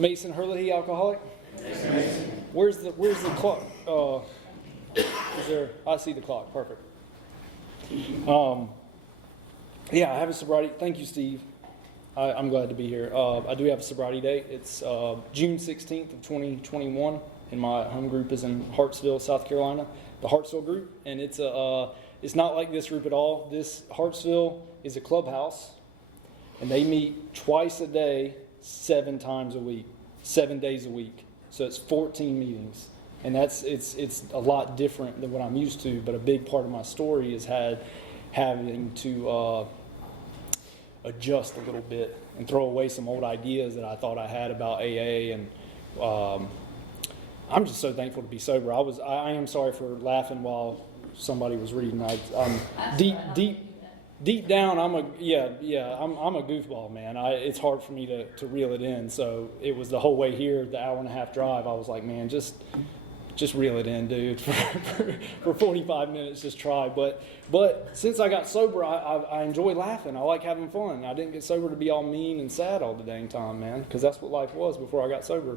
Mason Hurley, alcoholic. Where's the clock? Is there? I see the clock. Perfect. Yeah, I have a sobriety. Thank you, Steve. I'm glad to be here. I do have a sobriety date. It's June 16th of 2021, and my home group is in Hartsville, South Carolina, the Hartsville group, and it's not like this group at all. This Hartsville is a clubhouse, and they meet twice a day, 7 times a week, 7 days a week. So it's 14 meetings, and it's a lot different than what I'm used to. But a big part of my story is having to adjust a little bit and throw away some old ideas that I thought I had about AA. And I'm just so thankful to be sober. I am sorry for laughing while somebody was reading. Deep down, I'm a goofball, man. It's hard for me to reel it in. So it was the whole way here, the hour and a half drive. I was like, man, just reel it in, dude. For 45 minutes, just try. But since I got sober, I enjoy laughing. I like having fun. I didn't get sober to be all mean and sad all the dang time, man, because that's what life was before I got sober.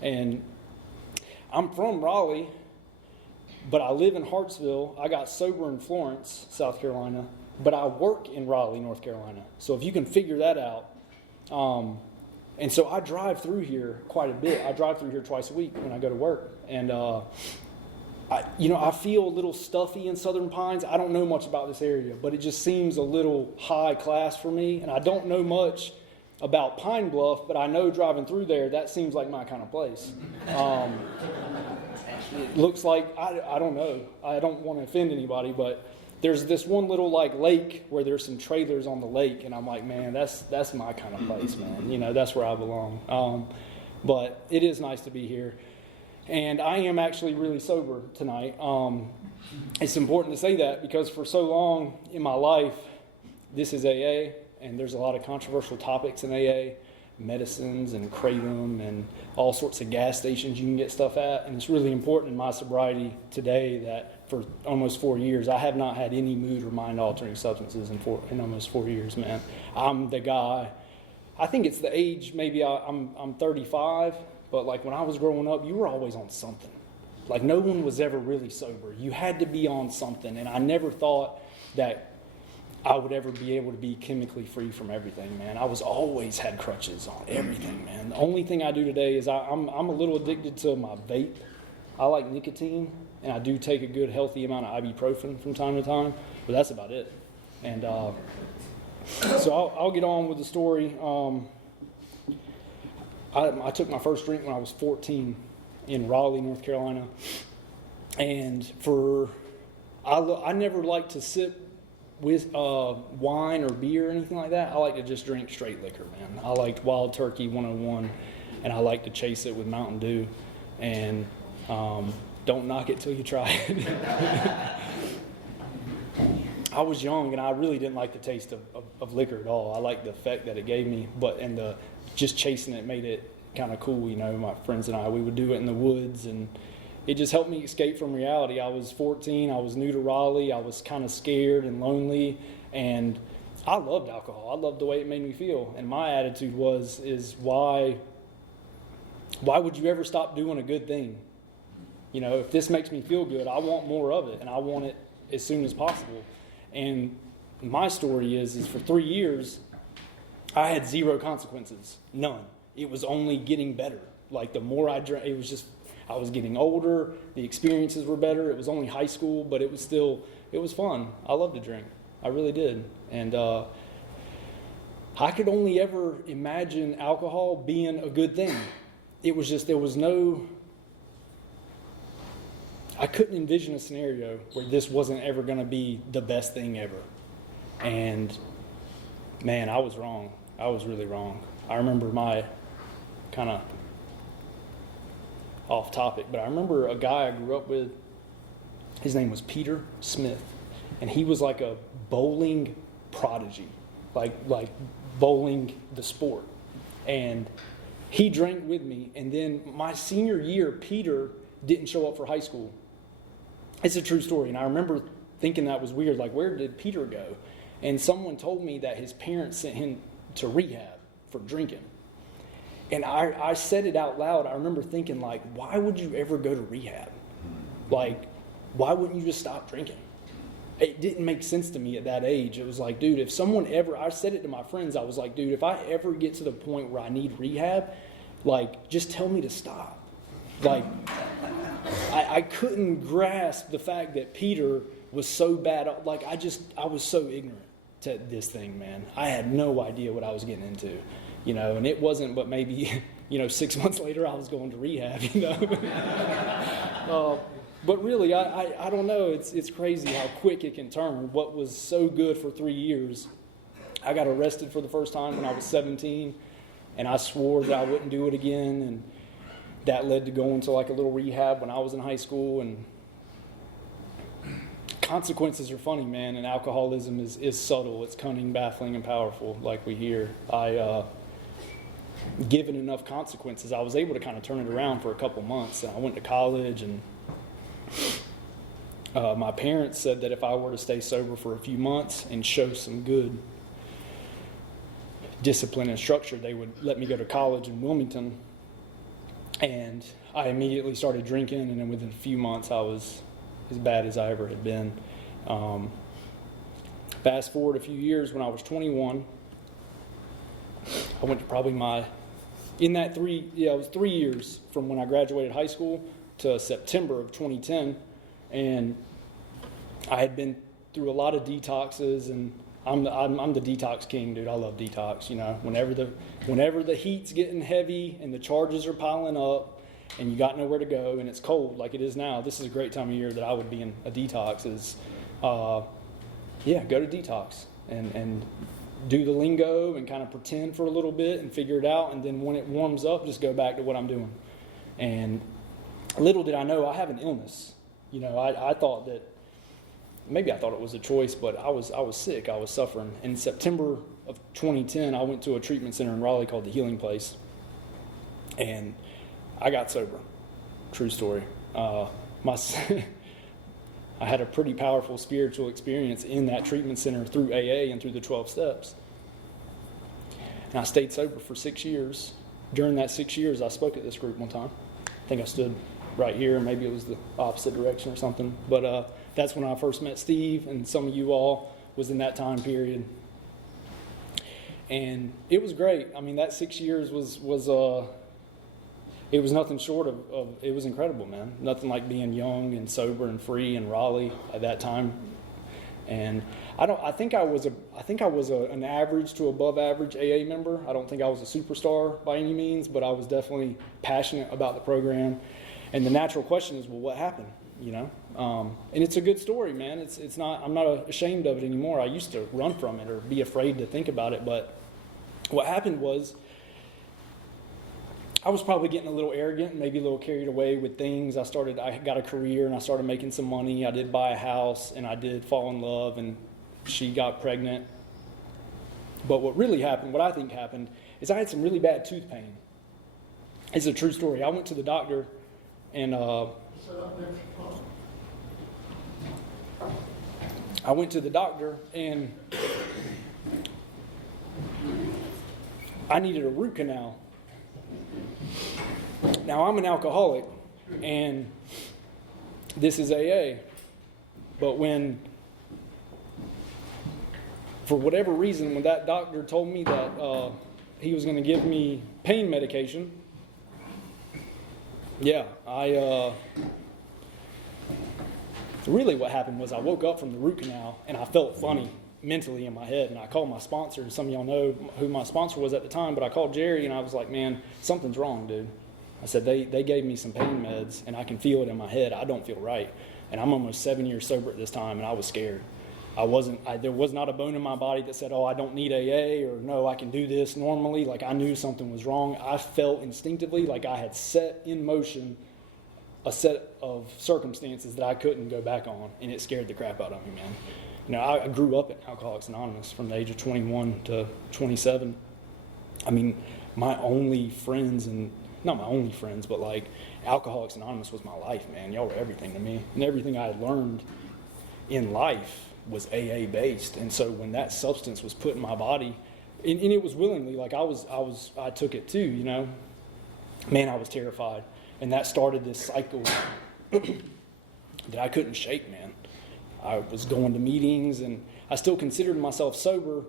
And I'm from Raleigh, but I live in Hartsville. I got sober in Florence, South Carolina, but I work in Raleigh, North Carolina. So if you can figure that out. And so I drive through here quite a bit. I drive through here twice a week when I go to work. And, I feel a little stuffy in Southern Pines. I don't know much about this area, but it just seems a little high class for me. And I don't know much about Pine Bluff, but I know driving through there, that seems like my kind of place. It looks like, I don't know. I don't want to offend anybody, but there's this one little lake where there's some trailers on the lake, and I'm like, man, that's my kind of place, man. That's where I belong. But it is nice to be here, and I am actually really sober tonight. It's important to say that because for so long in my life, this is AA, and there's a lot of controversial topics in AA, medicines and kratom and all sorts of gas stations you can get stuff at, and it's really important in my sobriety today that for almost 4 years, I have not had any mood or mind-altering substances in almost 4 years, man. I'm the guy. I think it's the age. Maybe I'm 35, but when I was growing up, you were always on something. No one was ever really sober. You had to be on something, and I never thought that I would ever be able to be chemically free from everything, man. I was always had crutches on everything, man. The only thing I do today is I'm a little addicted to my vape. I like nicotine, and I do take a good, healthy amount of ibuprofen from time to time, but that's about it. And so I'll get on with the story. I took my first drink when I was 14 in Raleigh, North Carolina, and I never liked to sip with wine or beer or anything like that. I like to just drink straight liquor, man. I liked Wild Turkey 101, and I like to chase it with Mountain Dew, and don't knock it till you try it. I was young, and I really didn't like the taste of liquor at all. I liked the effect that it gave me, and just chasing it made it kind of cool. My friends and I, we would do it in the woods, and it just helped me escape from reality. I was 14. I was new to Raleigh. I was kind of scared and lonely, and I loved alcohol. I loved the way it made me feel, and my attitude is why would you ever stop doing a good thing? If this makes me feel good, I want more of it, and I want it as soon as possible. And my story is for 3 years, I had zero consequences, none. It was only getting better. The more I drank, it was just, I was getting older, the experiences were better. It was only high school, but it was fun. I loved to drink. I really did. And I could only ever imagine alcohol being a good thing. It was just, I couldn't envision a scenario where this wasn't ever going to be the best thing ever. And man, I was wrong. I was really wrong. I remember my kind of off topic, but I remember a guy I grew up with. His name was Peter Smith, and he was like a bowling prodigy, like bowling the sport. And he drank with me, and then my senior year, Peter didn't show up for high school. It's a true story, and I remember thinking that was weird, where did Peter go? And someone told me that his parents sent him to rehab for drinking. And I said it out loud. I remember thinking, like, why would you ever go to rehab? Like, why wouldn't you just stop drinking? It didn't make sense to me at that age. It was like, dude, if someone ever, I said it to my friends, I was like, dude, if I ever get to the point where I need rehab, like, just tell me to stop. Like, I couldn't grasp the fact that Peter was so bad. Like, I was so ignorant to this thing, man. I had no idea what I was getting into, you know, and it wasn't but maybe, you know, 6 months later I was going to rehab, you know. But really, I don't know. It's crazy how quick it can turn. What was so good for 3 years, I got arrested for the first time when I was 17, and I swore that I wouldn't do it again, and that led to going to like a little rehab when I was in high school. And consequences are funny, man, and alcoholism is subtle. It's cunning, baffling, and powerful, like we hear. Given enough consequences, I was able to kind of turn it around for a couple months. I went to college, and my parents said that if I were to stay sober for a few months and show some good discipline and structure, they would let me go to college in Wilmington. And I immediately started drinking, and then within a few months I was as bad as I ever had been. Fast forward a few years, when I was 21, I went to probably it was 3 years from when I graduated high school to September of 2010, and I had been through a lot of detoxes, and I'm the detox king, dude. I love detox. You know, whenever the heat's getting heavy and the charges are piling up, and you got nowhere to go, and it's cold like it is now, this is a great time of year that I would be in a detox. Go to detox and do the lingo and kind of pretend for a little bit and figure it out, and then when it warms up, just go back to what I'm doing. And little did I know, I have an illness. You know, I thought that. Maybe I thought it was a choice, but I was sick. I was suffering. In September of 2010, I went to a treatment center in Raleigh called the Healing Place, and I got sober. True story. I had a pretty powerful spiritual experience in that treatment center through AA and through the 12 steps. And I stayed sober for 6 years. During that 6 years, I spoke at this group one time. I think I stood right here. Maybe it was the opposite direction or something. But that's when I first met Steve, and some of you all was in that time period. And it was great. I mean, that 6 years was it was nothing short of it was incredible, man. Nothing like being young and sober and free in Raleigh at that time. And I think I was an average to above average AA member. I don't think I was a superstar by any means, but I was definitely passionate about the program. And the natural question is, well, what happened? You know, and it's a good story, man. It's not. I'm not ashamed of it anymore. I used to run from it or be afraid to think about it. But what happened was, I was probably getting a little arrogant and maybe a little carried away with things. I got a career and I started making some money. I did buy a house and I did fall in love, and she got pregnant. But what really happened, what I think happened, is I had some really bad tooth pain. It's a true story. I went to the doctor, and I needed a root canal. Now, I'm an alcoholic, and this is AA. But for whatever reason, when that doctor told me that he was going to give me pain medication, really what happened was I woke up from the root canal and I felt funny mentally in my head, and I called my sponsor, and some of y'all know who my sponsor was at the time, but I called Jerry and I was like, man, something's wrong, dude. I said, they gave me some pain meds and I can feel it in my head. I don't feel right. And I'm almost 7 years sober at this time, and I was scared. There was not a bone in my body that said, oh, I don't need AA, or no, I can do this normally. Like, I knew something was wrong. I felt instinctively like I had set in motion a set of circumstances that I couldn't go back on, and it scared the crap out of me, man. You know, I grew up at Alcoholics Anonymous from the age of 21 to 27. I mean, my only friends, and not my only friends, but like Alcoholics Anonymous was my life, man. Y'all were everything to me, and everything I had learned in life was AA based. And so when that substance was put in my body, and it was willingly. Like I took it too, you know. Man, I was terrified. And that started this cycle that I couldn't shake, man. I was going to meetings, and I still considered myself sober.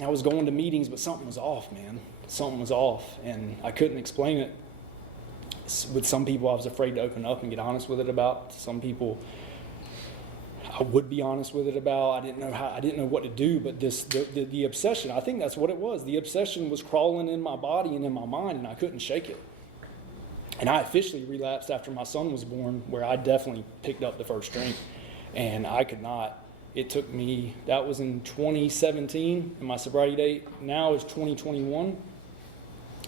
I was going to meetings, but something was off, man. Something was off, and I couldn't explain it. With some people, I was afraid to open up and get honest with it about. Some people, I would be honest with it about. I didn't know what to do. But the obsession, I think that's what it was. The obsession was crawling in my body and in my mind, and I couldn't shake it. And I officially relapsed after my son was born, where I definitely picked up the first drink, and I could not. It took me, that was in 2017, and my sobriety date now is 2021.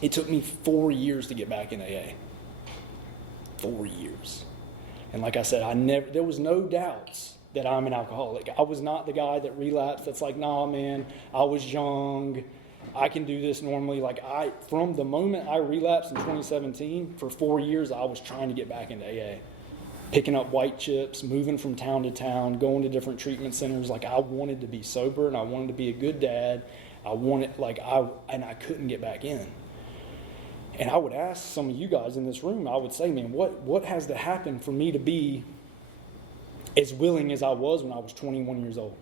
It took me 4 years to get back in AA. 4 years. And like I said, there was no doubts that I'm an alcoholic. I was not the guy that relapsed that's like, nah, man, I was young, I can do this normally. From the moment I relapsed in 2017, for 4 years, I was trying to get back into AA. Picking up white chips, moving from town to town, going to different treatment centers. Like, I wanted to be sober, and I wanted to be a good dad. And I couldn't get back in. And I would ask some of you guys in this room, I would say, man, what has to happen for me to be as willing as I was when I was 21 years old?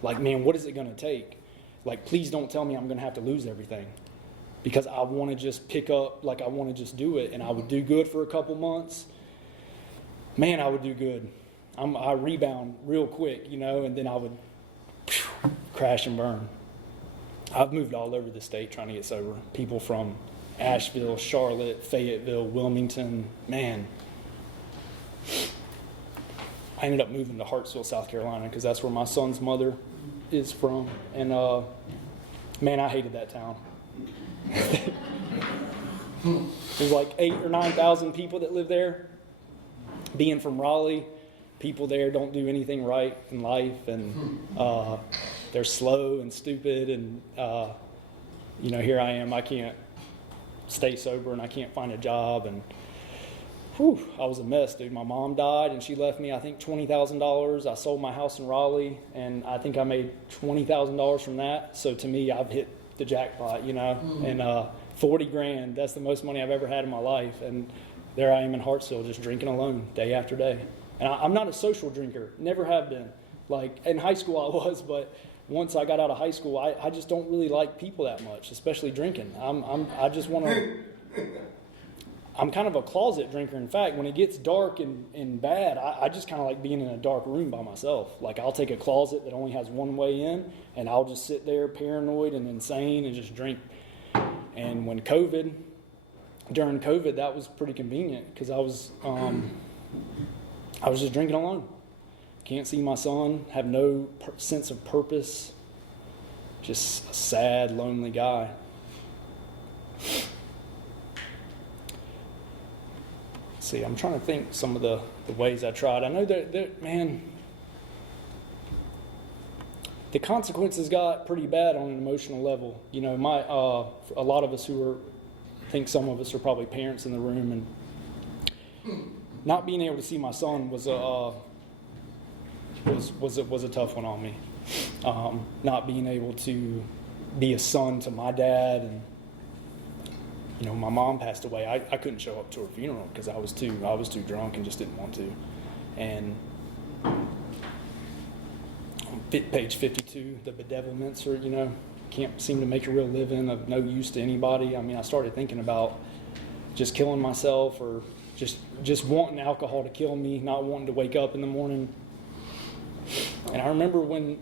Like, man, what is it going to take? Like, please don't tell me I'm going to have to lose everything, because I want to just pick up, like, I want to just do it. And I would do good for a couple months. Man, I would do good. I rebound real quick, you know, and then I would crash and burn. I've moved all over the state trying to get sober. People from Asheville, Charlotte, Fayetteville, Wilmington. Man, I ended up moving to Hartsville, South Carolina, because that's where my son's mother is from. And man, I hated that town. There's like 8,000 or 9,000 people that live there. Being from Raleigh, people there don't do anything right in life, and they're slow and stupid, and you know, here I am, I can't stay sober, and I can't find a job, and I was a mess, dude. My mom died, and she left me, I think, $20,000. I sold my house in Raleigh, and I think I made $20,000 from that. So to me, I've hit the jackpot, you know, and 40 grand, that's the most money I've ever had in my life, and there I am in Hartsville, just drinking alone day after day. And I'm not a social drinker, never have been. Like, in high school I was, but once I got out of high school, I just don't really like people that much, especially drinking. I just want to, I'm kind of a closet drinker. In fact, when it gets dark and bad, I just kind of like being in a dark room by myself. Like, I'll take a closet that only has one way in, and I'll just sit there paranoid and insane and just drink. And during COVID, that was pretty convenient, because I was just drinking alone. Can't see my son, have no sense of purpose, just a sad, lonely guy. See, I'm trying to think some of the ways I tried. I know that, man, the consequences got pretty bad on an emotional level. You know, a lot of us I think some of us are probably parents in the room, and not being able to see my son was a tough one on me. Not being able to be a son to my dad, and you know, my mom passed away. I couldn't show up to her funeral because I was too drunk and just didn't want to. And on page 52, the bedevilments are, you know, can't seem to make a real living, of no use to anybody. I mean, I started thinking about just killing myself, or just wanting alcohol to kill me, not wanting to wake up in the morning. And I remember when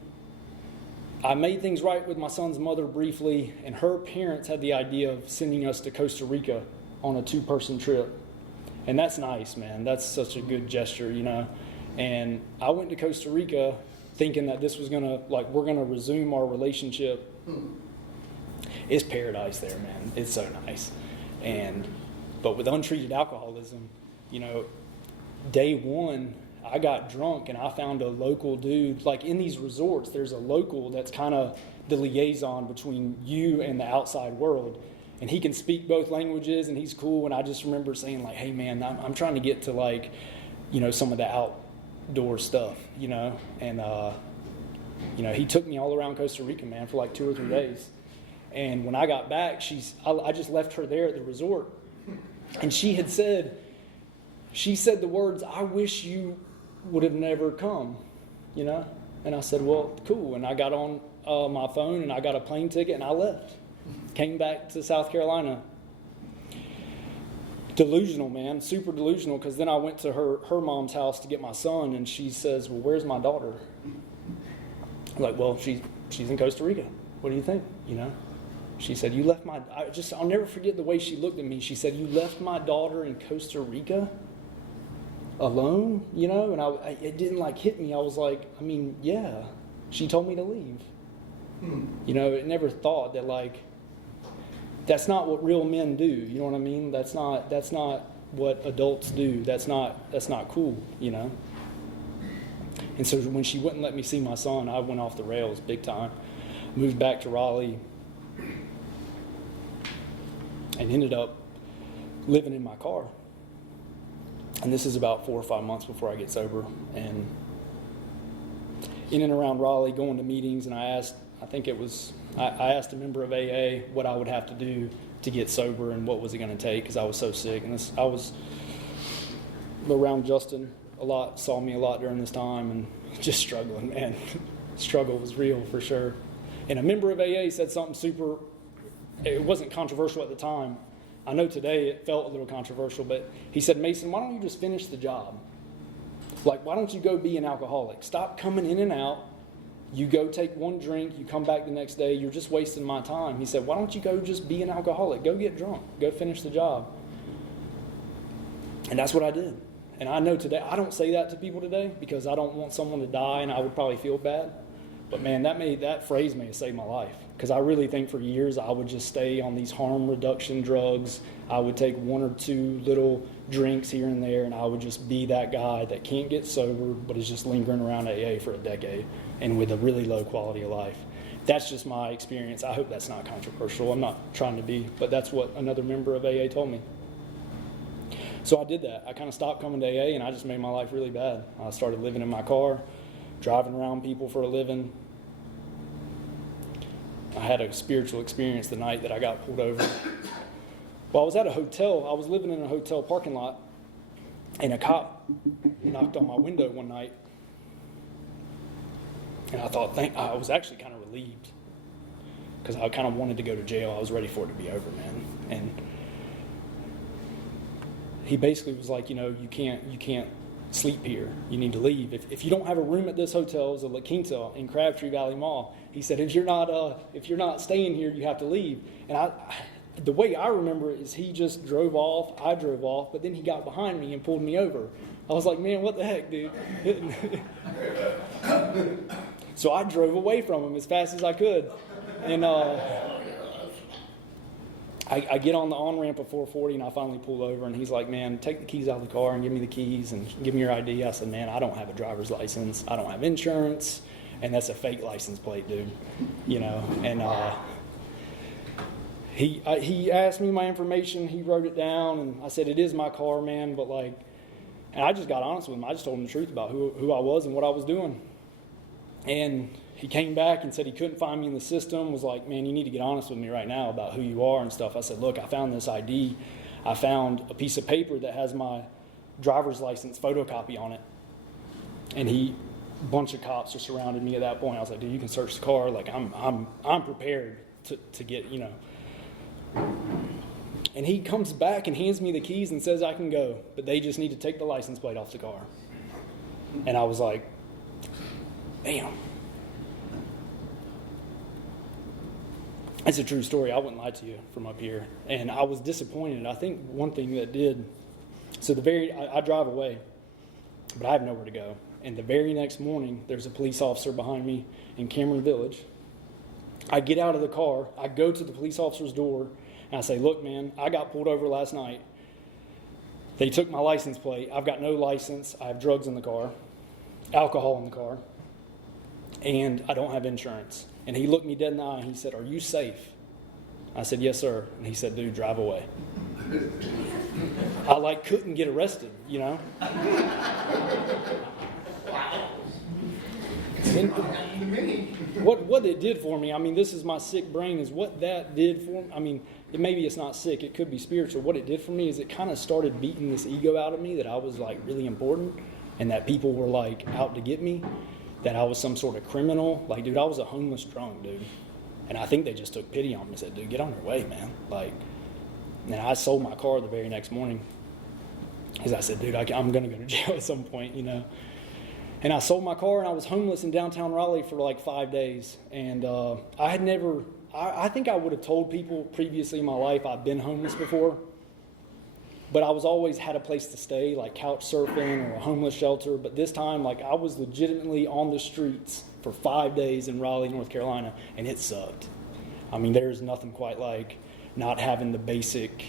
I made things right with my son's mother briefly, and her parents had the idea of sending us to Costa Rica on a 2-person trip. And that's nice, man. That's such a good gesture, you know. And I went to Costa Rica thinking that this was we're gonna resume our relationship. It's paradise there, man. It's so nice. But with untreated alcoholism, you know, day one, I got drunk and I found a local dude. Like, in these resorts, there's a local that's kind of the liaison between you and the outside world. And he can speak both languages, and he's cool. And I just remember saying, like, hey, man, I'm trying to get to, like, you know, some of the outdoor stuff, you know. And, you know, he took me all around Costa Rica, man, for like 2 or 3 days. And when I got back, I just left her there at the resort. And she said the words, "I wish you would have never come," you know? And I said, well, cool. And I got on my phone and I got a plane ticket and I left. Came back to South Carolina. Delusional, man, super delusional, because then I went to her mom's house to get my son, and she says, well, where's my daughter? I'm like, well, she's in Costa Rica. What do you think? You know? She said, you left I'll never forget the way she looked at me. She said, you left my daughter in Costa Rica alone, you know? And it didn't like hit me. I was like, I mean, yeah, she told me to leave. You know, it never thought that like, that's not what real men do. You know what I mean? That's not what adults do. That's not cool, you know? And so when she wouldn't let me see my son, I went off the rails big time. Moved back to Raleigh and ended up living in my car. And this is about 4 or 5 months before I get sober. And in and around Raleigh, going to meetings, and I asked a member of AA what I would have to do to get sober and what was it going to take, because I was so sick. And I was around Justin a lot, saw me a lot during this time, and just struggling, man. Struggle was real for sure. And a member of AA said something super, it wasn't controversial at the time. I know today it felt a little controversial, but he said, Mason, why don't you just finish the job? Like, why don't you go be an alcoholic? Stop coming in and out. You go take one drink, you come back the next day, you're just wasting my time. He said, why don't you go just be an alcoholic? Go get drunk. Go finish the job. And that's what I did. And I know today, I don't say that to people today because I don't want someone to die and I would probably feel bad. But man, that phrase may have saved my life. Because I really think for years I would just stay on these harm reduction drugs. I would take 1 or 2 little drinks here and there, and I would just be that guy that can't get sober but is just lingering around AA for a decade and with a really low quality of life. That's just my experience. I hope that's not controversial. I'm not trying to be, but that's what another member of AA told me. So I did that. I kind of stopped coming to AA, and I just made my life really bad. I started living in my car, driving around people for a living. I had a spiritual experience the night that I got pulled over. Well, I was at a hotel. I was living in a hotel parking lot, and a cop knocked on my window one night. And I thought, I was actually kind of relieved because I kind of wanted to go to jail. I was ready for it to be over, man. And he basically was like, you can't sleep here. You need to leave. If you don't have a room at this hotel, it's a La Quinta in Crabtree Valley Mall. He said, if you're not staying here, you have to leave. And the way I remember it is he just drove off. I drove off, but then he got behind me and pulled me over. I was like, man, what the heck, dude? So I drove away from him as fast as I could. And I get on the on-ramp of 440, and I finally pull over, and he's like, man, take the keys out of the car and give me the keys and give me your ID. I said, man, I don't have a driver's license. I don't have insurance, and that's a fake license plate, dude. You know, and he asked me my information. He wrote it down, and I said, it is my car, man, but like, and I just got honest with him. I just told him the truth about who I was and what I was doing. And he came back and said he couldn't find me in the system, was like, man, you need to get honest with me right now about who you are and stuff. I said, look, I found this ID. I found a piece of paper that has my driver's license photocopy on it. And a bunch of cops are surrounded me at that point. I was like, dude, you can search the car. Like, I'm prepared to get, you know. And he comes back and hands me the keys and says I can go, but they just need to take the license plate off the car. And I was like, damn. It's a true story. I wouldn't lie to you from up here. And I was disappointed. I think one thing that did, so I drive away, but I have nowhere to go. And the very next morning, there's a police officer behind me in Cameron Village. I get out of the car. I go to the police officer's door, and I say, look, man, I got pulled over last night. They took my license plate. I've got no license. I have drugs in the car, alcohol in the car, and I don't have insurance. And he looked me dead in the eye and he said, are you safe? I said, yes, sir. And he said, dude, drive away. I couldn't get arrested, you know? And what it did for me, I mean, this is my sick brain, is what that did for me. I mean, maybe it's not sick, it could be spiritual. What it did for me is it kind of started beating this ego out of me that I was like really important and that people were like out to get me, that I was some sort of criminal. Like, dude, I was a homeless drunk, dude. And I think they just took pity on me and said, dude, get on your way, man. Like, and I sold my car the very next morning because I said, dude, I'm going to go to jail at some point, you know. And I sold my car, and I was homeless in downtown Raleigh for like 5 days. And I think I would have told people previously in my life I've been homeless before. But I was always had a place to stay, like couch surfing or a homeless shelter. But this time, like, I was legitimately on the streets for 5 days in Raleigh, North Carolina, and it sucked. I mean, there's nothing quite like not having the basic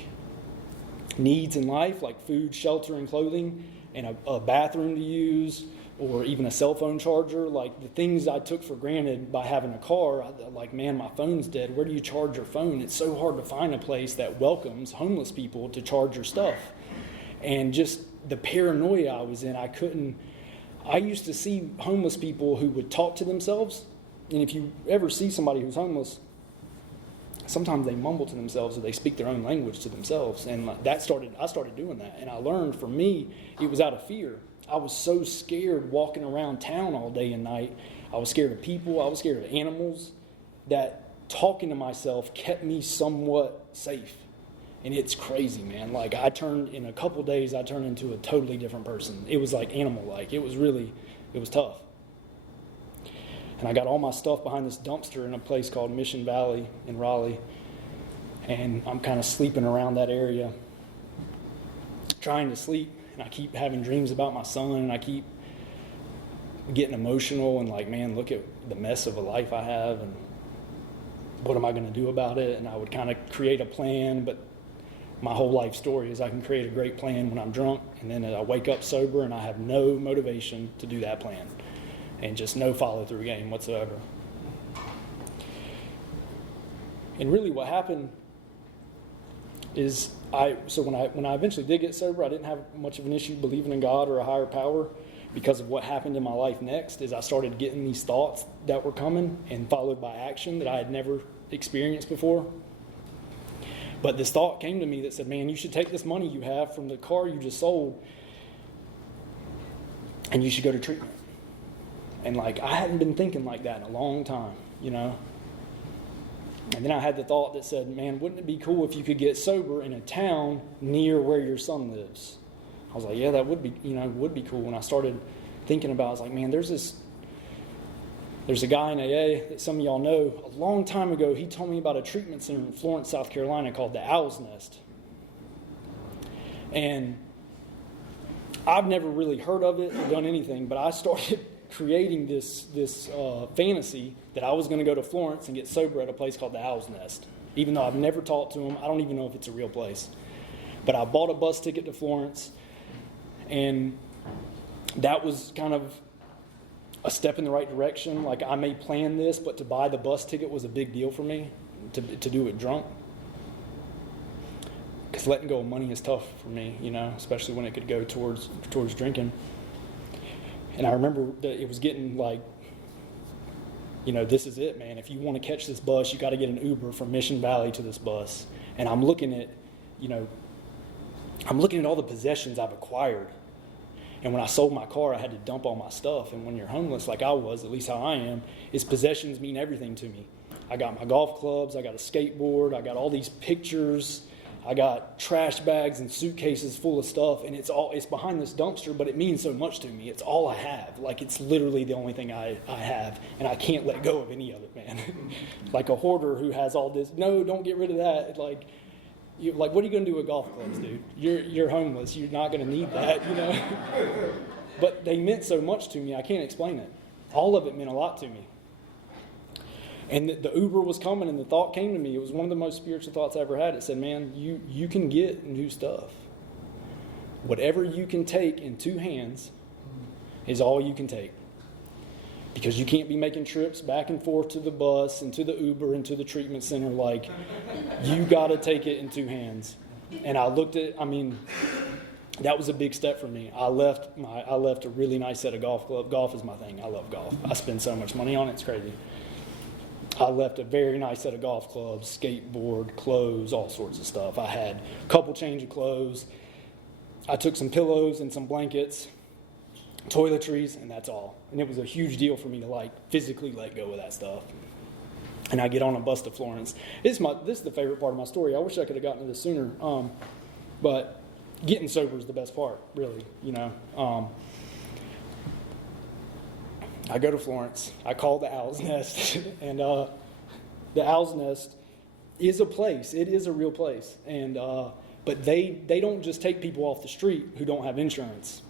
needs in life, like food, shelter, and clothing, and a bathroom to use, or even a cell phone charger. Like, the things I took for granted by having a car, like, man, my phone's dead. Where do you charge your phone? It's so hard to find a place that welcomes homeless people to charge your stuff. And just the paranoia I was in, I used to see homeless people who would talk to themselves. And if you ever see somebody who's homeless, sometimes they mumble to themselves or they speak their own language to themselves. And I started doing that. And I learned, for me, it was out of fear. I was so scared walking around town all day and night. I was scared of people. I was scared of animals, that talking to myself kept me somewhat safe. And it's crazy, man. Like, in a couple days, I turned into a totally different person. It was like animal-like. It was tough. And I got all my stuff behind this dumpster in a place called Mission Valley in Raleigh. And I'm kind of sleeping around that area, trying to sleep. And I keep having dreams about my son, and I keep getting emotional and like, man, look at the mess of a life I have, and what am I going to do about it? And I would kind of create a plan, but my whole life story is I can create a great plan when I'm drunk, and then I wake up sober and I have no motivation to do that plan, and just no follow-through game whatsoever. And really what happened is when I eventually did get sober, I didn't have much of an issue believing in God or a higher power, because of what happened in my life next. Is I started getting these thoughts that were coming, and followed by action that I had never experienced before. But this thought came to me that said, man, you should take this money you have from the car you just sold, and you should go to treatment. And like, I hadn't been thinking like that in a long time, you know. And then I had the thought that said, man, wouldn't it be cool if you could get sober in a town near where your son lives? I was like, yeah, that would be, would be cool. And I started thinking about, I was like, man, there's a guy in AA that some of y'all know. A long time ago, he told me about a treatment center in Florence, South Carolina called the Owl's Nest. And I've never really heard of it or done anything, but I started creating this fantasy that I was going to go to Florence and get sober at a place called the Owl's Nest. Even though I've never talked to him, I don't even know if it's a real place. But I bought a bus ticket to Florence, and that was kind of a step in the right direction. Like, I may plan this, but to buy the bus ticket was a big deal for me, to do it drunk. Because letting go of money is tough for me, especially when it could go towards drinking. And I remember that it was getting like, this is it, man. If you want to catch this bus, you got to get an Uber from Mission Valley to this bus. And I'm looking at all the possessions I've acquired. And when I sold my car, I had to dump all my stuff. And when you're homeless, like I was, at least how I am, possessions mean everything to me. I got my golf clubs, I got a skateboard, I got all these pictures, I got trash bags and suitcases full of stuff, and it's behind this dumpster, but it means so much to me. It's all I have. Like, it's literally the only thing I have, and I can't let go of any of it, man. Like a hoarder who has all this, no, don't get rid of that. Like, what are you going to do with golf clubs, dude? You're homeless. You're not going to need that, But they meant so much to me, I can't explain it. All of it meant a lot to me. And the Uber was coming, and the thought came to me. It was one of the most spiritual thoughts I ever had. It said, man, you can get new stuff. Whatever you can take in two hands is all you can take. Because you can't be making trips back and forth to the bus and to the Uber and to the treatment center. Like, you got to take it in two hands. And I looked at, that was a big step for me. I left a really nice set of golf clubs. Golf is my thing. I love golf. I spend so much money on it. It's crazy. I left a very nice set of golf clubs, skateboard, clothes, all sorts of stuff. I had a couple change of clothes. I took some pillows and some blankets, toiletries, and that's all. And it was a huge deal for me to like physically let go of that stuff. And I get on a bus to Florence. This is the favorite part of my story. I wish I could have gotten to this sooner. But getting sober is the best part, really, you know. I go to Florence. I call the Owl's Nest, and the Owl's Nest is a place. It is a real place, and but they don't just take people off the street who don't have insurance.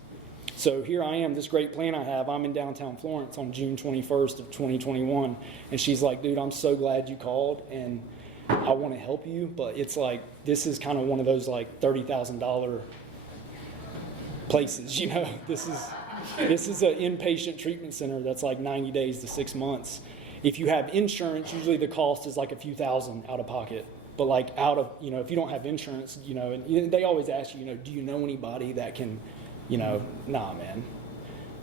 So here I am, this great plan I have. I'm in downtown Florence on June 21st of 2021, and she's like, "Dude, I'm so glad you called, and I want to help you, but it's like this is kind of one of those like $30,000 places, you know. This is an inpatient treatment center that's like 90 days to 6 months. If you have insurance, usually the cost is like a few thousand out of pocket. But like if you don't have insurance, you know, and they always ask you, you know, do you know anybody that can, you know, nah, man.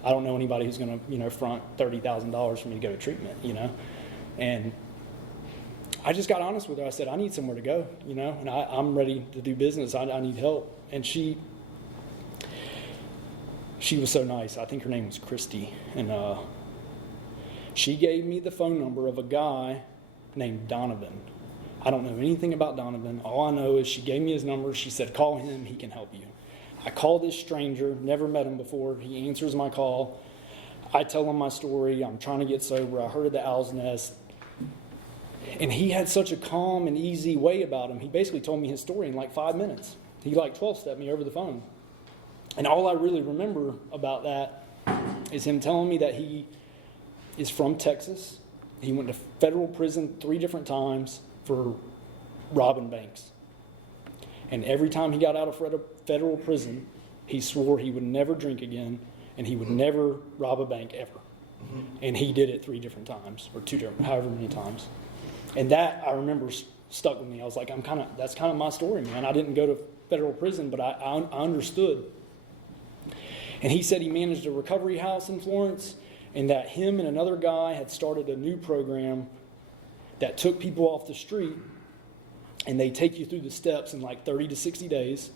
I don't know anybody who's going to, you know, front $30,000 for me to go to treatment, you know. And I just got honest with her. I said, I need somewhere to go, you know, and I'm ready to do business. I need help. And she was so nice. I think her name was Christy. And she gave me the phone number of a guy named Donovan. I don't know anything about Donovan. All I know is she gave me his number. She said, call him. He can help you. I call this stranger, never met him before. He answers my call. I tell him my story. I'm trying to get sober. I heard of the Owl's Nest. And he had such a calm and easy way about him. He basically told me his story in like 5 minutes. He like 12-stepped me over the phone. And all I really remember about that is him telling me that he is from Texas. He went to federal prison 3 different times for robbing banks. And every time he got out of federal prison, he swore he would never drink again and he would never rob a bank ever. And he did it 3 different times, or 2 different, however many times. And that, I remember, stuck with me. I was like, that's kind of my story, man. I didn't go to federal prison, but I understood. And he said he managed a recovery house in Florence, and that him and another guy had started a new program that took people off the street, and they take you through the steps in like 30 to 60 days,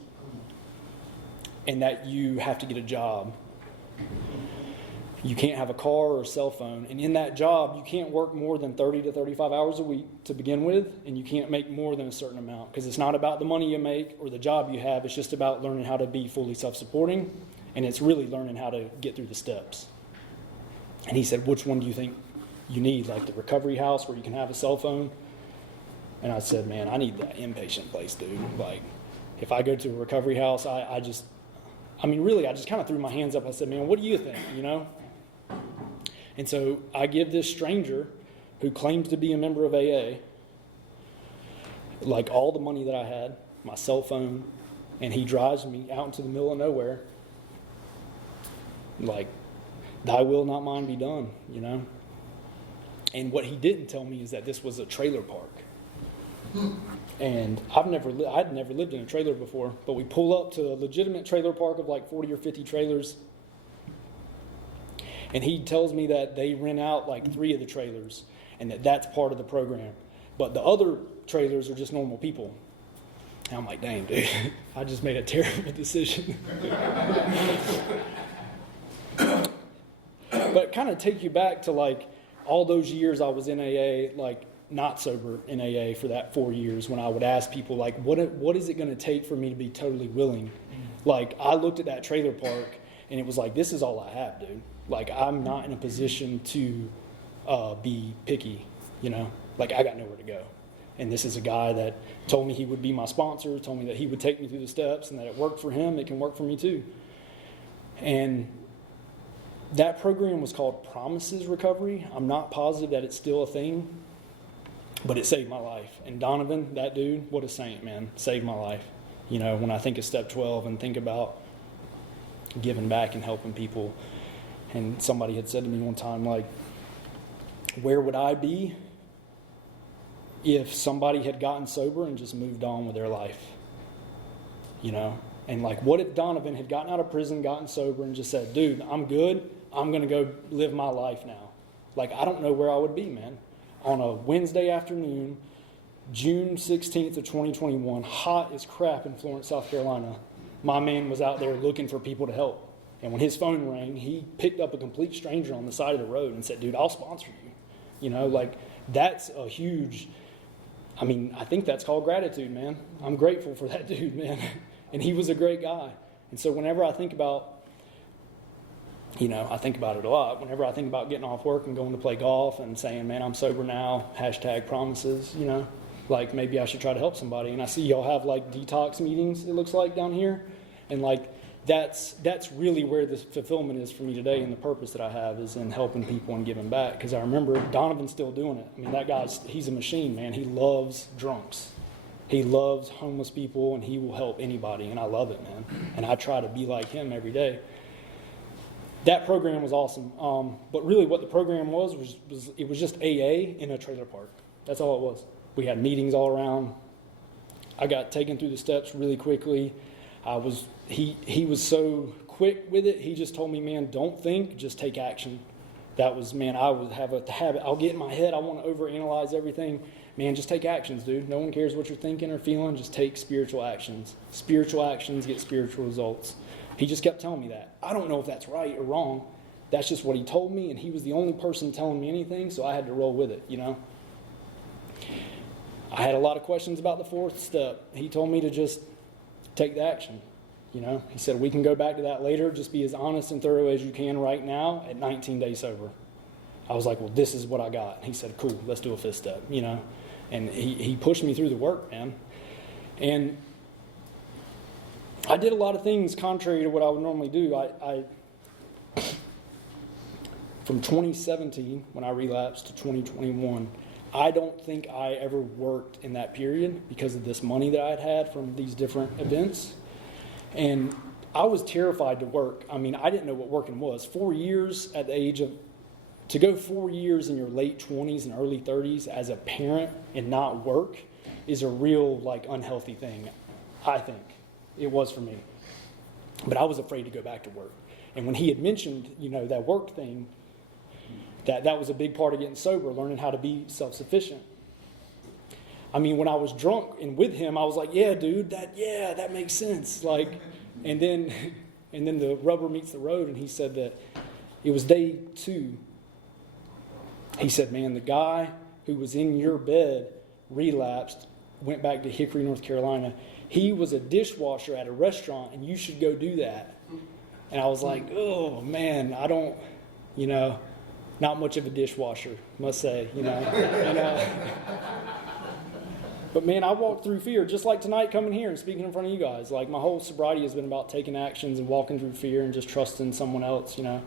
and that you have to get a job. You can't have a car or a cell phone. And in that job, you can't work more than 30 to 35 hours a week to begin with, and you can't make more than a certain amount, because it's not about the money you make or the job you have. It's just about learning how to be fully self-supporting, and it's really learning how to get through the steps. And he said, which one do you think you need, like the recovery house where you can have a cell phone? And I said, man, I need that inpatient place, dude. Like, if I go to a recovery house, I just kind of threw my hands up. I said, man, what do you think, you know? And so I give this stranger who claims to be a member of AA, like all the money that I had, my cell phone, and he drives me out into the middle of nowhere. Like, thy will, not mine, be done, you know? And what he didn't tell me is that this was a trailer park. And I'd never lived in a trailer before, but we pull up to a legitimate trailer park of like 40 or 50 trailers. And he tells me that they rent out like 3 of the trailers and that's part of the program. But the other trailers are just normal people. And I'm like, dang, dude, I just made a terrible decision. But kind of take you back to like all those years I was in AA, like not sober in AA for that 4 years, when I would ask people like, what is it going to take for me to be totally willing? Like, I looked at that trailer park and it was like, this is all I have, dude. Like, I'm not in a position to be picky, you know? Like, I got nowhere to go. And this is a guy that told me he would be my sponsor, told me that he would take me through the steps, and that it worked for him, it can work for me too. And that program was called Promises Recovery. I'm not positive that it's still a thing, but it saved my life. And Donovan, that dude, what a saint, man, saved my life. You know, when I think of Step 12 and think about giving back and helping people. And somebody had said to me one time, like, where would I be if somebody had gotten sober and just moved on with their life? You know, And like, what if Donovan had gotten out of prison, gotten sober, and just said, dude, I'm good. I'm going to go live my life now. Like, I don't know where I would be, man. On a Wednesday afternoon, June 16th of 2021, hot as crap in Florence, South Carolina, my man was out there looking for people to help. And when his phone rang, he picked up a complete stranger on the side of the road and said, dude, I'll sponsor you. You know, like, that's a huge, I mean, I think that's called gratitude, man. I'm grateful for that dude, man. And he was a great guy. And so whenever I think about, you know, I think about it a lot. Whenever I think about getting off work and going to play golf and saying, man, I'm sober now, #promises, you know, like maybe I should try to help somebody. And I see y'all have like detox meetings, it looks like, down here. And like, that's really where the fulfillment is for me today, and the purpose that I have is in helping people and giving back. Because I remember Donovan's still doing it. I mean, that guy's, he's a machine, man. He loves drunks. He loves homeless people, and he will help anybody, and I love it, man. And I try to be like him every day. That program was awesome. But really what the program was it was just AA in a trailer park. That's all it was. We had meetings all around. I got taken through the steps really quickly. He was so quick with it. He just told me, man, don't think, just take action. That was, man, I would have a habit. I'll get in my head. I want to overanalyze everything. Man, just take actions, dude. No one cares what you're thinking or feeling. Just take spiritual actions. Spiritual actions get spiritual results. He just kept telling me that. I don't know if that's right or wrong. That's just what he told me, and he was the only person telling me anything, so I had to roll with it, you know. I had a lot of questions about the fourth step. He told me to just take the action. You know, he said, we can go back to that later. Just be as honest and thorough as you can right now at 19 days sober. I was like, well, this is what I got. He said, cool, let's do a fifth step, you know. And he pushed me through the work, man. And I did a lot of things contrary to what I would normally do. I from 2017, when I relapsed, to 2021, I don't think I ever worked in that period because of this money that I'd had from these different events. And I was terrified to work. I mean, I didn't know what working was. 4 years at the age of, to go 4 years in your late 20s and early 30s as a parent and not work is a real, like, unhealthy thing, I think. It was for me. But I was afraid to go back to work. And when he had mentioned, you know, that work thing, that was a big part of getting sober, learning how to be self-sufficient. I mean, when I was drunk and with him, I was like, yeah, dude, that makes sense. Like, and then the rubber meets the road, and he said that it was day 2. He said, man, the guy who was in your bed relapsed, went back to Hickory, North Carolina. He was a dishwasher at a restaurant, and you should go do that. And I was like, oh, man, I don't, you know, not much of a dishwasher, must say, you know. But, man, I walked through fear, just like tonight coming here and speaking in front of you guys. Like, my whole sobriety has been about taking actions and walking through fear and just trusting someone else, you know.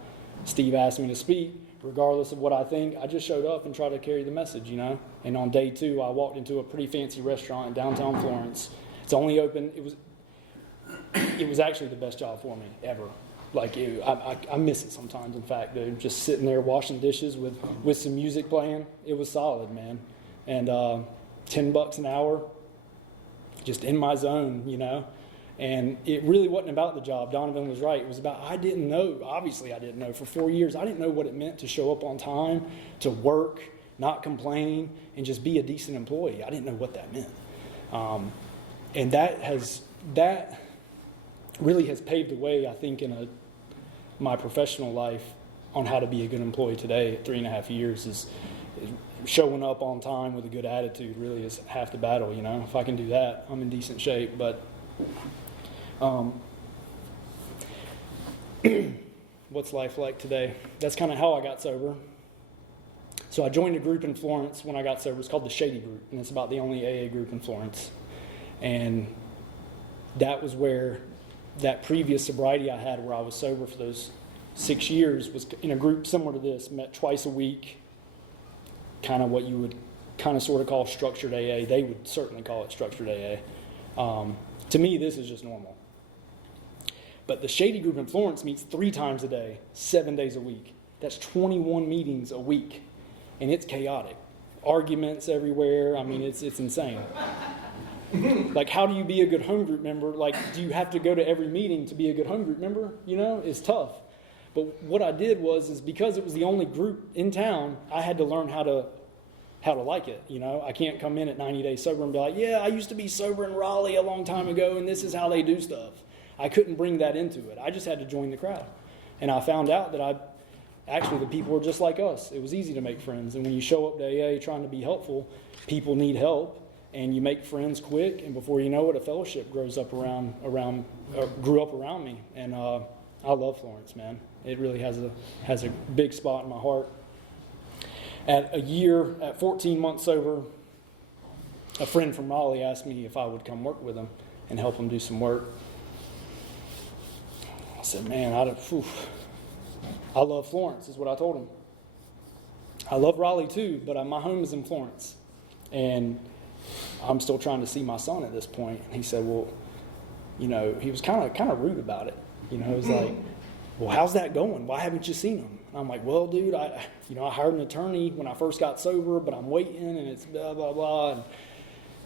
Steve asked me to speak. Regardless of what I think, I just showed up and tried to carry the message, you know. And on day 2, I walked into a pretty fancy restaurant in downtown Florence. It's only open. It was actually the best job for me ever. Like, I miss it sometimes, in fact, dude. Just sitting there washing dishes with some music playing. It was solid, man. And $10 an hour, just in my zone, you know. And it really wasn't about the job. Donovan was right. It was about, I didn't know. Obviously, I didn't know. For 4 years, I didn't know what it meant to show up on time, to work, not complain, and just be a decent employee. I didn't know what that meant. And that really has paved the way, I think, in my professional life on how to be a good employee today at 3.5 years is showing up on time with a good attitude really is half the battle, you know. If I can do that, I'm in decent shape. But what's life like today? That's kind of how I got sober. So I joined a group in Florence when I got sober. It's called the Shady Group, and it's about the only AA group in Florence. And that was where that previous sobriety I had, where I was sober for those 6 years, was in a group similar to this, met twice a week, kind of what you would kind of sort of call structured AA. They would certainly call it structured AA. To me, this is just normal. But the Shady Group in Florence meets 3 times a day, 7 days a week. That's 21 meetings a week, and it's chaotic. Arguments everywhere. I mean, it's insane. Like, how do you be a good home group member? Like, do you have to go to every meeting to be a good home group member? You know, it's tough. But what I did is because it was the only group in town, I had to learn how to like it. You know, I can't come in at 90 days sober and be like, yeah, I used to be sober in Raleigh a long time ago, and this is how they do stuff. I couldn't bring that into it. I just had to join the crowd. And I found out that actually the people were just like us. It was easy to make friends. And when you show up to AA trying to be helpful, people need help, and you make friends quick, and before you know it, a fellowship grew up around me. And I love Florence, man. It really has a big spot in my heart. At 14 months sober, a friend from Raleigh asked me if I would come work with him and help him do some work. I said, man, I love Florence, is what I told him. I love Raleigh too, but my home is in Florence. And I'm still trying to see my son at this point. And he said, well, you know, he was kind of rude about it. You know, he was like, well, how's that going? Why haven't you seen him? And I'm like, well, dude, I hired an attorney when I first got sober, but I'm waiting, and it's blah, blah, blah. And I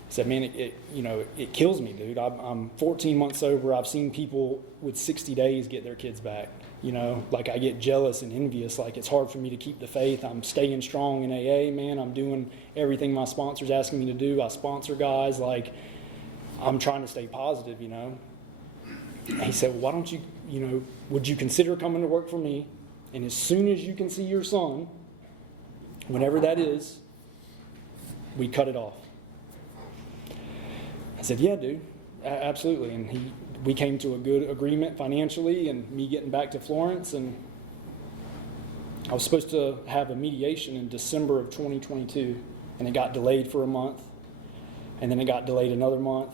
said, man, it kills me, dude. I'm 14 months sober. I've seen people with 60 days get their kids back. You know, like, I get jealous and envious. Like, it's hard for me to keep the faith. I'm staying strong in AA, man. I'm doing everything my sponsor's asking me to do. I sponsor guys. Like, I'm trying to stay positive, you know. And he said, well, why don't you, would you consider coming to work for me? And as soon as you can see your son, whenever that is, we cut it off. I said, yeah, dude, absolutely. And we came to a good agreement financially, and me getting back to Florence. And I was supposed to have a mediation in December of 2022, and it got delayed for a month, and then it got delayed another month.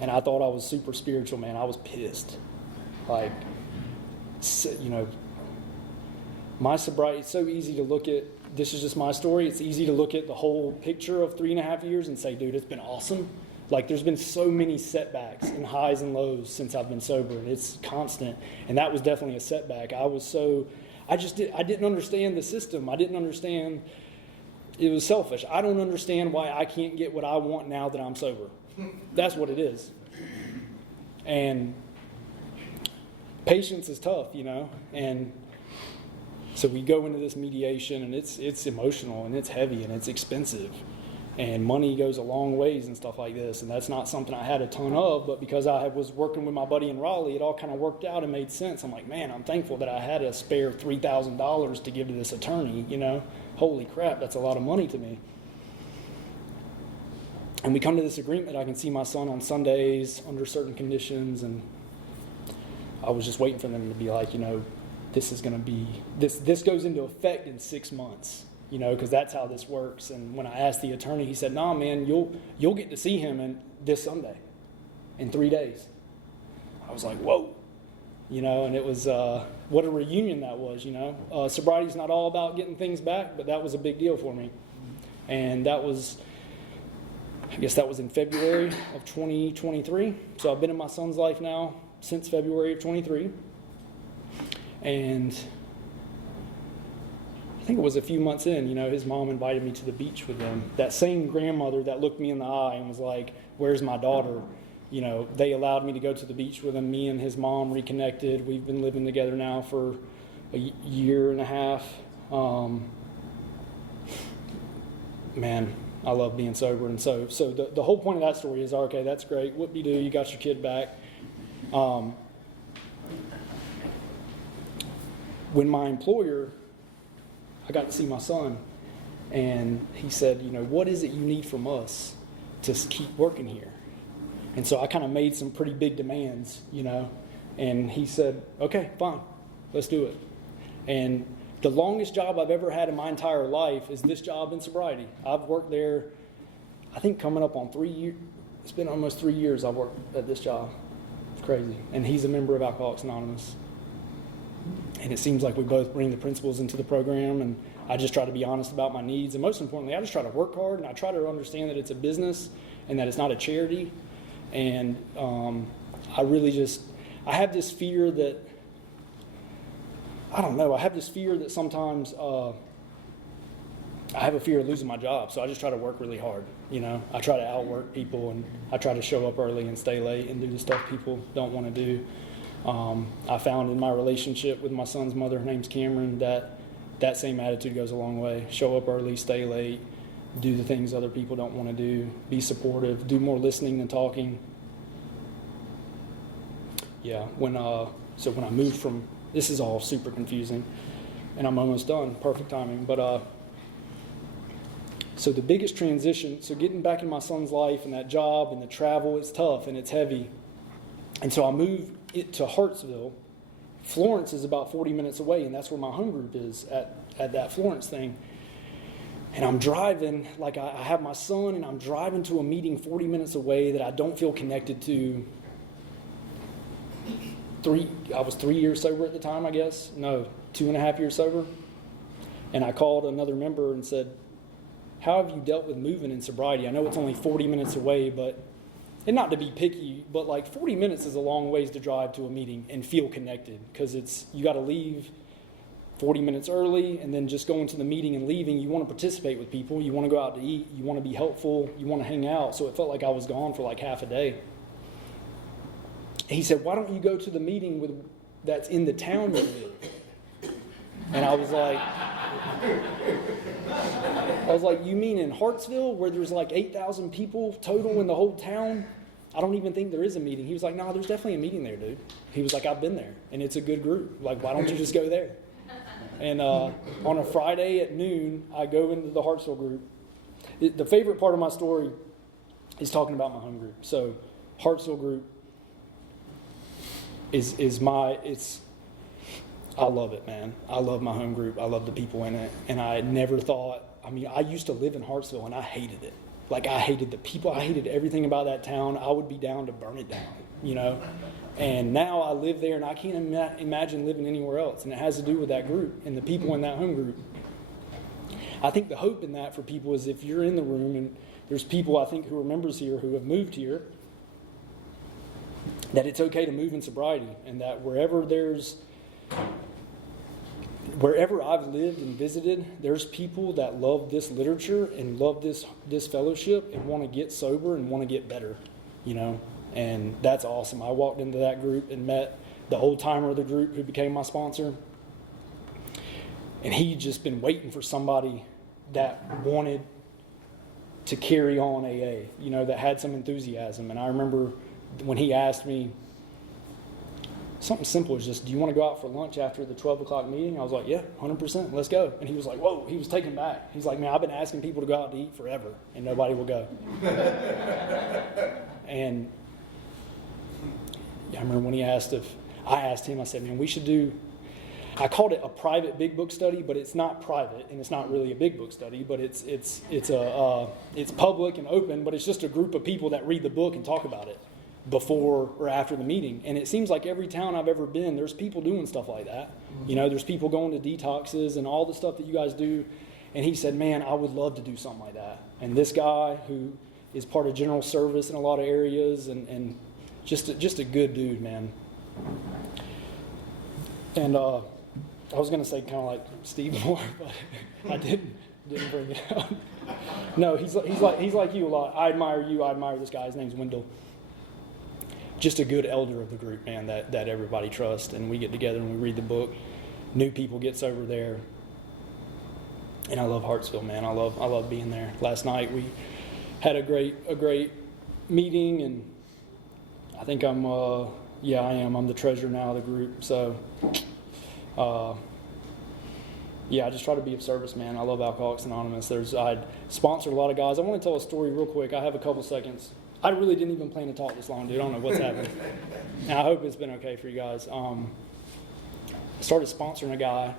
And I thought I was super spiritual, man. I was pissed. Like, my sobriety, it's so easy to look at, this is just my story, it's easy to look at the whole picture of 3.5 years and say, dude, it's been awesome. Like, there's been so many setbacks and highs and lows since I've been sober, and it's constant. And that was definitely a setback. I didn't understand the system. I didn't understand, it was selfish. I don't understand why I can't get what I want now that I'm sober. That's what it is. And patience is tough, and so we go into this mediation, and it's emotional, and it's heavy, and it's expensive, and money goes a long ways and stuff like this, and that's not something I had a ton of, but because I was working with my buddy in Raleigh, it all kind of worked out and made sense. I'm like, man, I'm thankful that I had a spare $3,000 to give to this attorney, Holy crap, that's a lot of money to me. And we come to this agreement, I can see my son on Sundays under certain conditions, and I was just waiting for them to be like, this is going to be, this goes into effect in 6 months, because that's how this works. And when I asked the attorney, he said, nah, man, you'll get to see him this Sunday, in 3 days. I was like, whoa, and it was, what a reunion that was, Sobriety's not all about getting things back, but that was a big deal for me. And I guess that was in February of 2023. So I've been in my son's life now since February of 23. And I think it was a few months in, his mom invited me to the beach with them. That same grandmother that looked me in the eye and was like, where's my daughter? They allowed me to go to the beach with him. Me and his mom reconnected. We've been living together now for a year and a half. Man, I love being sober. And so the whole point of that story is, okay, that's great. Whoop-de-doo, you got your kid back. When my employer, I got to see my son, and he said, what is it you need from us to keep working here? And so I kind of made some pretty big demands, and he said, okay, fine, let's do it. And the longest job I've ever had in my entire life is this job in sobriety. I've worked there, I think coming up on 3 years. It's been almost 3 years I've worked at this job. It's crazy. And he's a member of Alcoholics Anonymous. And it seems like we both bring the principles into the program, and I just try to be honest about my needs. And most importantly, I just try to work hard, and I try to understand that it's a business and that it's not a charity. And I have this fear that, I have this fear that sometimes I have a fear of losing my job, so I just try to work really hard. You know, I try to outwork people, and I try to show up early and stay late and do the stuff people don't want to do. I found in my relationship with my son's mother, her name's Cameron, that same attitude goes a long way. Show up early, stay late, do the things other people don't want to do, be supportive, do more listening than talking. Yeah, so when I moved from, this is all super confusing, and I'm almost done, perfect timing, but so the biggest transition, so getting back in my son's life and that job and the travel, it's tough and it's heavy. And so I moved it to Hartsville. Florence is about 40 minutes away, and that's where my home group is at that Florence thing. And I'm driving, like I have my son, and I'm driving to a meeting 40 minutes away that I don't feel connected to. I was 3 years sober at the time, I guess. No, 2.5 years sober. And I called another member and said, how have you dealt with moving in sobriety? I know it's only 40 minutes away, but, and not to be picky, but like 40 minutes is a long ways to drive to a meeting and feel connected, because you got to leave 40 minutes early, and then just going to the meeting and leaving, you want to participate with people, you want to go out to eat, you want to be helpful, you want to hang out. So it felt like I was gone for like half a day. He said, why don't you go to the meeting that's in the town you live? And I was like, you mean in Hartsville, where there's like 8,000 people total in the whole town? I don't even think there is a meeting. He was like, no, there's definitely a meeting there, dude. He was like, I've been there, and it's a good group. Like, why don't you just go there? And on a Friday at noon, I go into the Hartsville group. The favorite part of my story is talking about my home group. So Hartsville group I love it, man. I love my home group. I love the people in it. And I never thought, I used to live in Hartsville, and I hated it. Like, I hated the people. I hated everything about that town. I would be down to burn it down, you know. And now I live there, and I can't imagine living anywhere else. And it has to do with that group and the people in that home group. I think the hope in that for people is, if you're in the room, and there's people I think who are members here who have moved here, that it's okay to move in sobriety, and that wherever I've lived and visited, there's people that love this literature and love this fellowship and want to get sober and want to get better, you know, and that's awesome. I walked into that group and met the old timer of the group who became my sponsor, and he'd just been waiting for somebody that wanted to carry on AA, you know, that had some enthusiasm. And I remember when he asked me, something simple as just, do you want to go out for lunch after the 12 o'clock meeting? I was like, yeah, 100%, let's go. And he was like, whoa, he was taken back. He's like, man, I've been asking people to go out to eat forever, and nobody will go. And I remember when I asked him, I said, man, we should do, I called it a private big book study, but it's not private, and it's not really a big book study, but it's public and open, but it's just a group of people that read the book and talk about it before or after the meeting. And it seems like every town I've ever been, there's people doing stuff like that. You know, there's people going to detoxes and all the stuff that you guys do. And he said, man, I would love to do something like that. And this guy, who is part of general service in a lot of areas, and just a good dude, man. And I was going to say kind of like Steve Moore, but I didn't bring it up. No, he's like you a lot. I admire you. I admire this guy. His name's Wendell. Just a good elder of the group, man, that everybody trusts. And we get together and we read the book. New people gets over there. And I love Hartsville, man. I love being there. Last night we had a great meeting, and I think I am. I'm the treasurer now of the group. So, I just try to be of service, man. I love Alcoholics Anonymous. I'd sponsored a lot of guys. I want to tell a story real quick. I have a couple seconds. I really didn't even plan to talk this long, dude. I don't know what's happening. And I hope it's been okay for you guys. I started sponsoring a guy.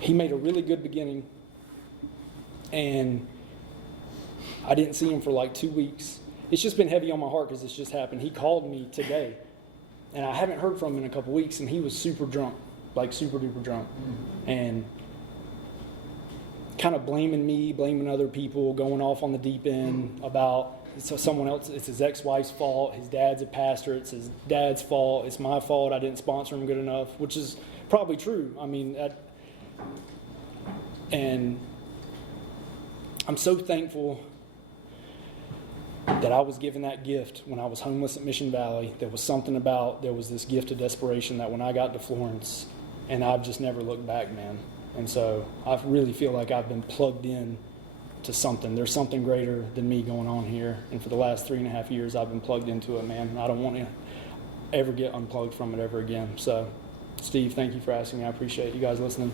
He made a really good beginning, and I didn't see him for like 2 weeks. It's just been heavy on my heart because it's just happened. He called me today, and I haven't heard from him in a couple weeks, and he was super drunk, like super duper drunk. And kind of blaming other people, going off on the deep end about someone else. It's his ex-wife's fault. His dad's a pastor. It's his dad's fault. It's my fault. I didn't sponsor him good enough, which is probably true. And I'm so thankful that I was given that gift when I was homeless at Mission Valley. There was this gift of desperation that when I got to Florence, and I've just never looked back, man. And so I really feel like I've been plugged in to something. There's something greater than me going on here. And for the last 3.5 years, I've been plugged into it, man. And I don't want to ever get unplugged from it ever again. So, Steve, thank you for asking me. I appreciate you guys listening.